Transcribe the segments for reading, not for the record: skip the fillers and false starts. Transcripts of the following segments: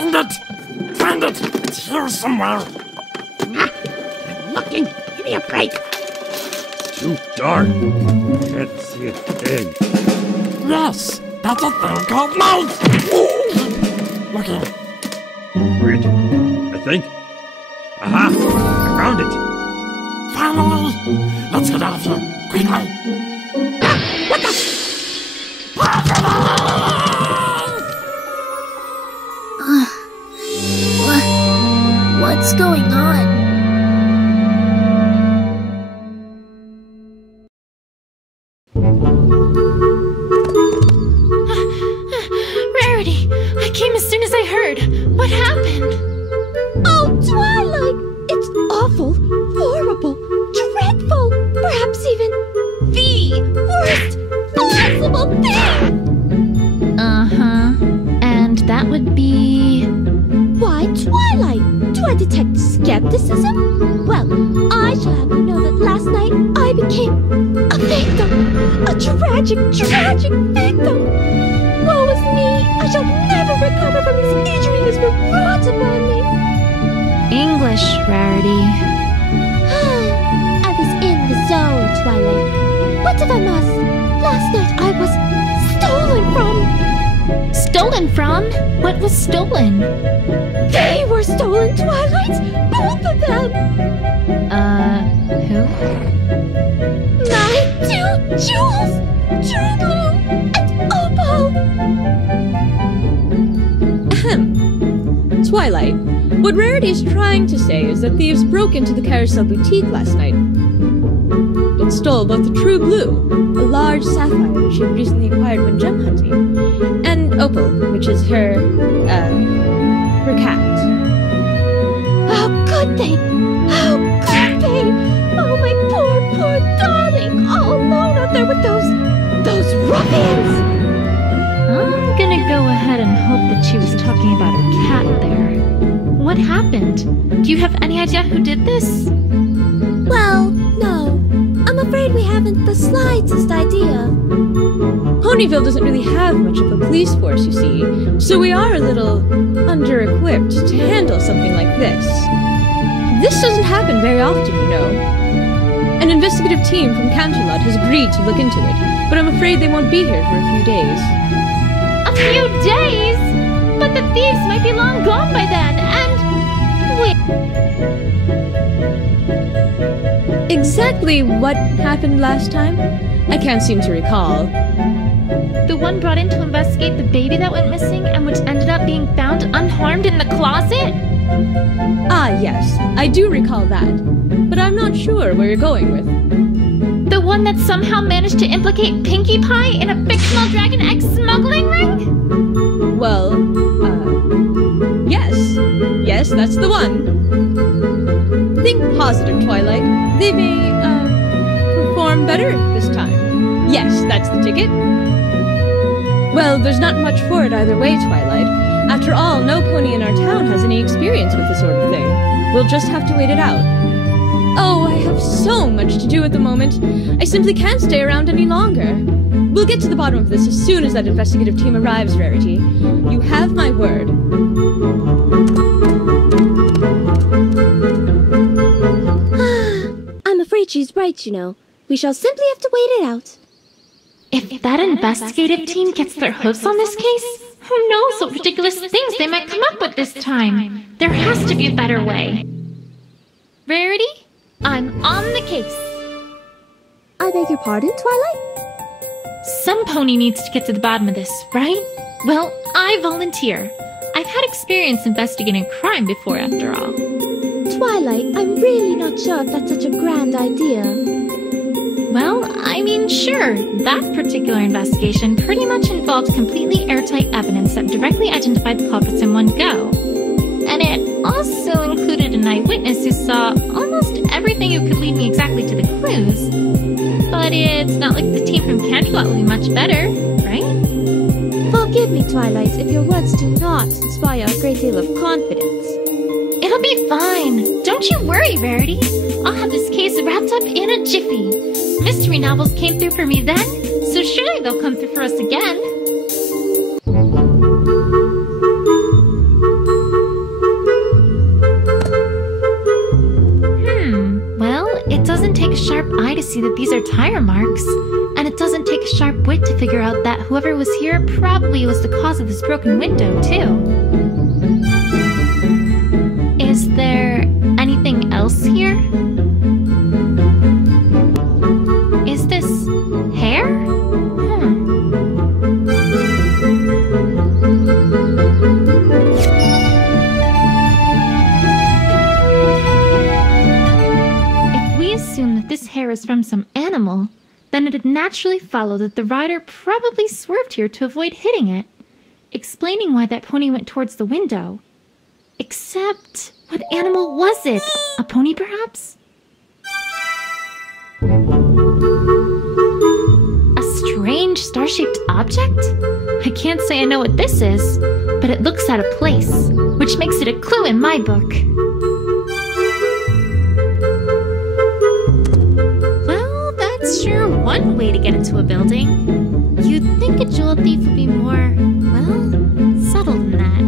Find it! Find it! It's here somewhere! Ah, I'm looking. Give me a break. Too dark. Can't see a thing. Yes! That's a thing called mouse! Looking. Wait. I think. Aha! I found it! Finally! Let's get out of here! Quickly! Ah, what the? What's going on? Rarity! I came as soon as I heard. What happened? Oh, Twilight! It's awful, horrible, dreadful, perhaps even the worst possible thing! Uh-huh. And that would be... Why, Twilight? Do I detect skepticism? Well, I shall have you know that last night I became a victim! A tragic, tragic victim! Woe is me! I shall never recover from this injury that's been brought upon me! English, Rarity. I was in the zone, Twilight. But if I must, last night I was stolen from! Stolen from? What was stolen? They were stolen, Twilight! Both of them! Who? My 2 jewels! True Blue and Opal! Ahem. Twilight, what Rarity is trying to say is that thieves broke into the Carousel Boutique last night and stole both the True Blue, a large sapphire she had recently acquired when gem hunting, and Opal, which is her cat. How could they? How could they? Oh, my poor, poor darling, all alone out there with those ruffians! I'm gonna go ahead and hope that she was talking about her cat there. What happened? Do you have any idea who did this? Well, no. I'm afraid we haven't the slightest idea. Ponyville doesn't really have much of a police force, you see, so we are a little under-equipped to handle something like this. This doesn't happen very often, you know. An investigative team from Canterlot has agreed to look into it, but I'm afraid they won't be here for a few days. A few days? But the thieves might be long gone by then, and... Wait... Exactly what happened last time? I can't seem to recall. The one brought in to investigate the baby that went missing and which ended up being found unharmed in the closet? Ah, yes. I do recall that. But I'm not sure where you're going with. The one that somehow managed to implicate Pinkie Pie in a fictional dragon egg smuggling ring? Well, yes. Yes, that's the one. Think positive, Twilight. They may, perform better this time. Yes, that's the ticket. Well, there's not much for it either way, Twilight. After all, no pony in our town has any experience with this sort of thing. We'll just have to wait it out. Oh, I have so much to do at the moment. I simply can't stay around any longer. We'll get to the bottom of this as soon as that investigative team arrives, Rarity. You have my word. I'm afraid she's right, you know. We shall simply have to wait it out. If that investigative team gets their hooves on this case, who knows what ridiculous things they might come up with this time. There has to be a better way. Rarity, I'm on the case. I beg your pardon, Twilight? Some pony needs to get to the bottom of this, right? Well, I volunteer. I've had experience investigating crime before, after all. Twilight, I'm really not sure if that's such a grand idea. Well, I mean, sure. That particular investigation pretty much involved completely airtight evidence that directly identified the culprits in one go. And it also included an eyewitness who saw almost everything who could lead me exactly to the clues. But it's not like the team from Canterlot will be much better, right? Forgive me, Twilight, if your words do not inspire a great deal of confidence. It'll be fine. Don't you worry, Rarity. I'll have this case wrapped up in a jiffy. Mystery novels came through for me then, so surely they'll come through for us again. doesn't take a sharp eye to see that these are tire marks. And it doesn't take a sharp wit to figure out that whoever was here probably was the cause of this broken window, too. Is there anything else here? Is this hair? If we assume that this hair is from some animal, then it'd naturally follow that the rider probably swerved here to avoid hitting it, explaining why that pony went towards the window. Except, what animal was it? A pony, perhaps? A strange star-shaped object? I can't say I know what this is, but it looks out of place, which makes it a clue in my book. Well, that's sure one way to get into a building. You'd think a jewel thief would be more, well, subtle than that.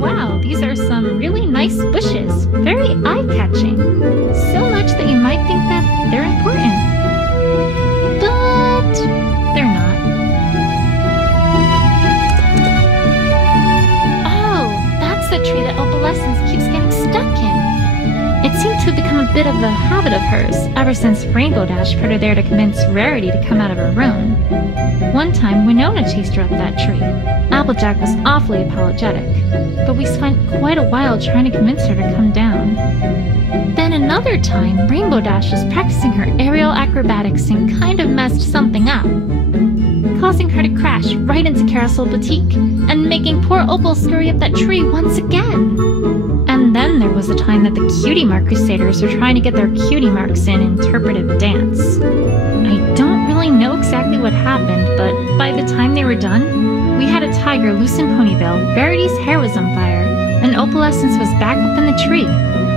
Wow, these are some really nice bushes. Very eye-catching. So much that you might think that they're important. But they're not. Oh, that's the tree that Opalescence keeps getting stuck in. It seemed to have become a bit of a habit of hers ever since Rainbow Dash put her there to convince Rarity to come out of her room. One time, Winona chased her up that tree. Applejack was awfully apologetic, but we spent quite a while trying to convince her to come down. Then another time, Rainbow Dash was practicing her aerial acrobatics and kind of messed something up, causing her to crash right into Carousel Boutique and making poor Opal scurry up that tree once again. And then there was the time that the Cutie Mark Crusaders were trying to get their cutie marks in interpretive dance. I don't really know exactly what happened, but by the time they were done, we had a tiger loose in Ponyville, Rarity's hair was on fire, and Opalescence was back up in the tree.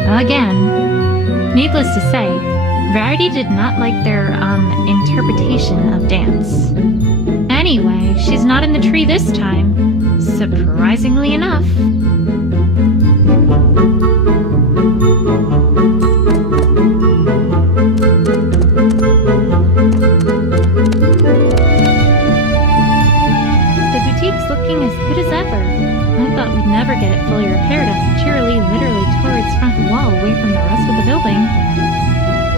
Again. Needless to say, Rarity did not like their, interpretation of dance. Anyway, she's not in the tree this time, surprisingly enough. Looking as good as ever. I thought we'd never get it fully repaired after Cheerilee literally tore its front wall away from the rest of the building.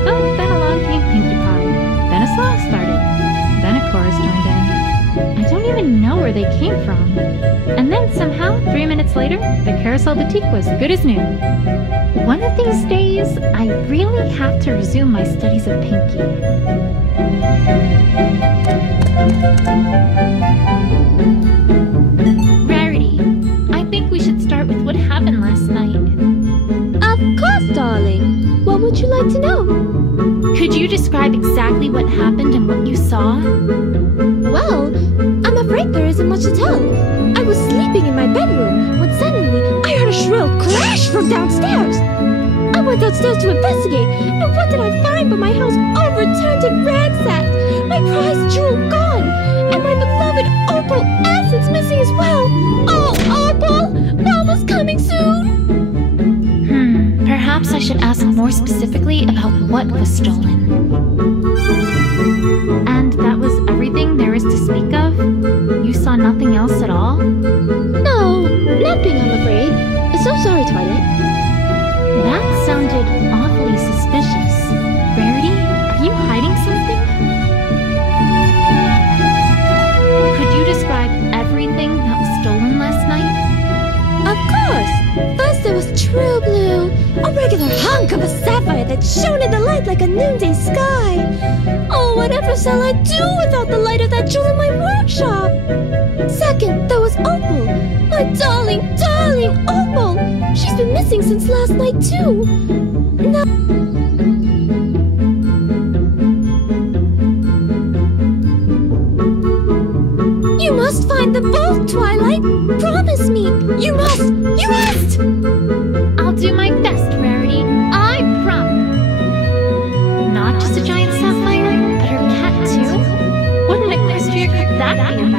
But then along came Pinkie Pie. Then a song started. Then a chorus joined in. I don't even know where they came from. And then somehow, 3 minutes later, the Carousel Boutique was good as new. One of these days, I really have to resume my studies of Pinkie. With what happened last night. Of course, darling. What would you like to know? Could you describe exactly what happened and what you saw? Well, I'm afraid there isn't much to tell. I was sleeping in my bedroom when suddenly I heard a shrill crash from downstairs. I went downstairs to investigate, and what did I find but my house overturned and ransacked, my prized jewel gone, and my beloved Opal Essence missing as well. Oh, Opal! Mama's coming soon! Perhaps I should ask more specifically about what was stolen. And that was everything there is to speak of? You saw nothing else at all? No, nothing, I'm afraid. So sorry, Twilight. That sounded awfully suspicious. Rarity, are you hiding something? Could you describe everything that was stolen last night? Of course! First there was True Blue, a regular hunk of a sapphire that shone in the light like a noonday sky. Oh, whatever shall I do without the light of that jewel in my workshop? Second, there was Opal, my darling, darling Opal. She's been missing since last night too. Now you must find them both, Twilight! Promise me! You must! You must! I'll do my best, Rarity. I promise. Not just a giant sapphire, but her cat too? What an Equestria could that be about?